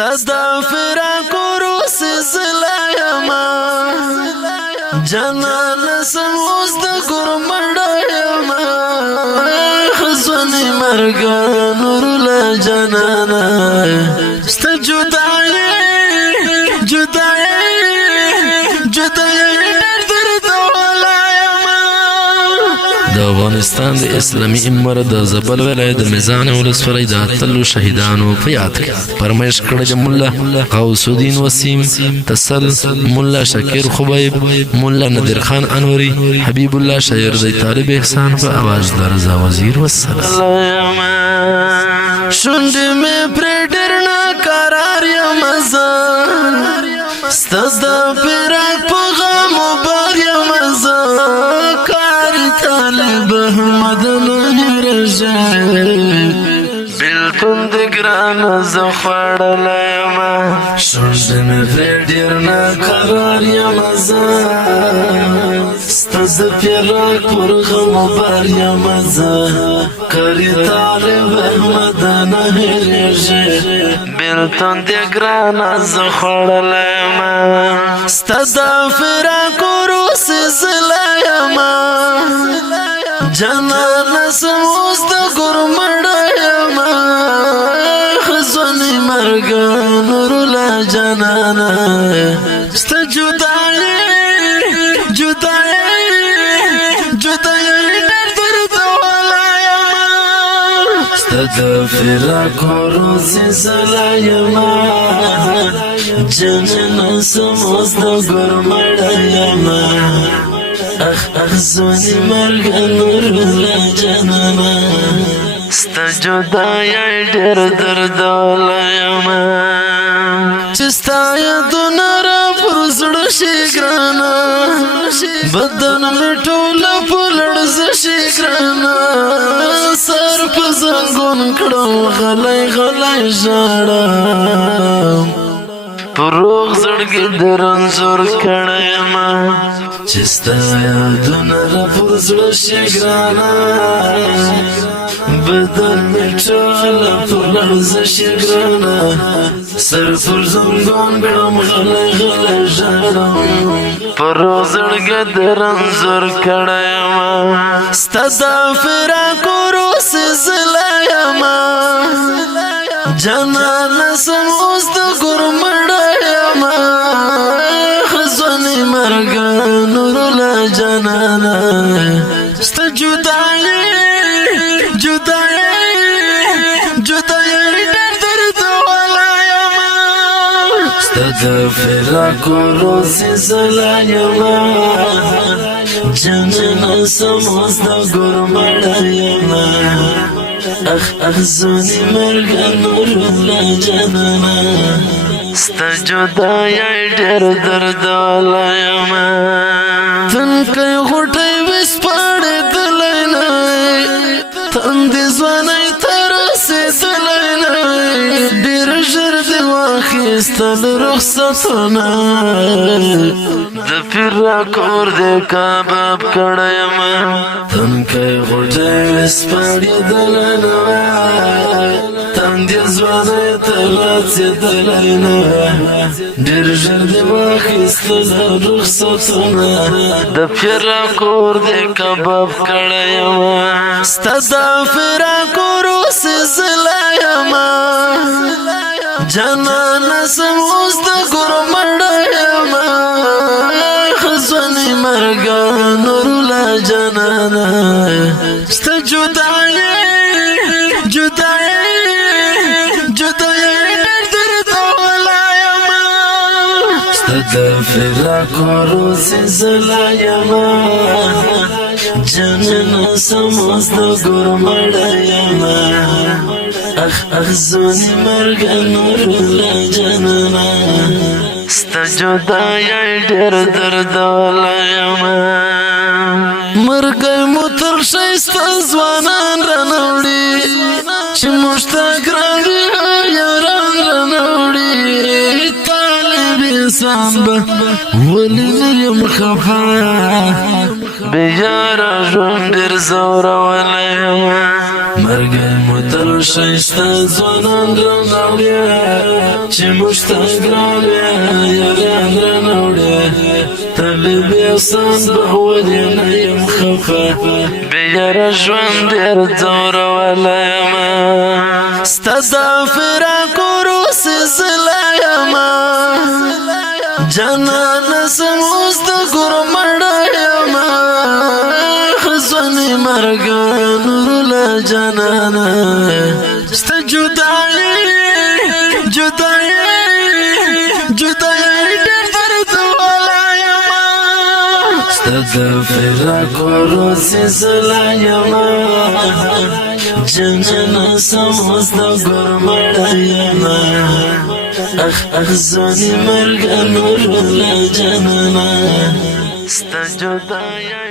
ستدا فراق روس زلايما جنان سموز دا گرمڑایما خزونی مرگا نور لا جنانا ست جدائی افغانستان د اسلامي امارت د زابل ولایت د میزان ولسوالۍ د اتلو شهیدانو په یاد کې فرمایش کړی د مولا غوث الدین وسیم تسل مولا شکیر خبیب مولا نادر خان انوري حبیب الله شاعر د طالب احسان په आवाज د رضا وزیر والسلام شونډې مې پرې ډېر ناقرار یم زه ستا د فراق په غم بار یم زه طالب احمد نهر جای بلتون دی گران زخوڑل یما شوند می فریدیر ناقرار یما زا ستز پیراک پر غم بار یما زا کاری طالب احمد نهر جای بلتون دی گران زخوڑل یما ستز فراق روس زلا یما جنان سموز دا گرمڑایما خزونی مرگا نور لا جنانا ست جدائی درد والایما ست دا فراق روز زلایما جنان سموز دا گرمڑایما زونی مرگا نور لا جنانا ستا جدائی ډیر درد والایما چستا یادونه را پر زړه شي ګرانا بدن مې ټوله په لړزه شي ګرانا سر په زنګون کړم غلی ژاړم پروغ زړګي د رنځور کړیما چستا یادونه را پر زړه شي ګرانا بدن مې ټوله په لړزه شي ګرانا سر پر زنګون کړم غلی ژاړم پروغ زړګي د رنځور کړیما ستا د فراق روس زلایم جنان سموز د گرمڑایم خزونی مرگا نور لا جنانا ستا جدائی درد والایم ستا د فراق روز زلایم جنان سموز د گرمڑایم زونی مرگا نور لا جنانا ستا جدائی ډیر درد والایما تنکی غوټی وسپاړې دلی نی تندې ځوانی ته رسېدلی نی ډېر ژر دې واخیستل رخصتونه د فراق اور دې کباب کړیما تنکی غوټی وسپاړې دلی نی تندې ځوانی ته رسېدلی نی ډېر ژر دې واخیستل رخصتونه د فراق اور دې کباب کړیما ستا د فراق روس زلایما جنان سموز د گرمړایما خزونی مرګا نور لا جنانا ستا جدائی درد والایما ستا د فراق روز زلایما جنان سموز د گرمړایما زونی مرگا نور لا جنانا ستا جدائی ډیر درد والایما مرگی مو تر ښایسته ځوانان رانوړي چې موږ ته ګران وي یاران رانوړي طالب انسان به ولې نه یم خفا بې یاره ژوند ډېر زورولی یم مرګي متل شایسته ځوانان درناوړي چې مشتاق راوړي یاران درناوړي طبیب یوسان بهولي نه یم خفه بیاره ژوند ډېر ځورولی یمه ستا د فراق وروسې زله یمه جانانه زه اوس د ګورو مړه یمه ځواني مرګه نورله جانانه ستا جدایي ډېر دردولی یمه ستا د فراق وروسې زله یمه جانانه سم اوس د ګورو مړه یمه ځواني مرګه نورله جانانه ستا جدایي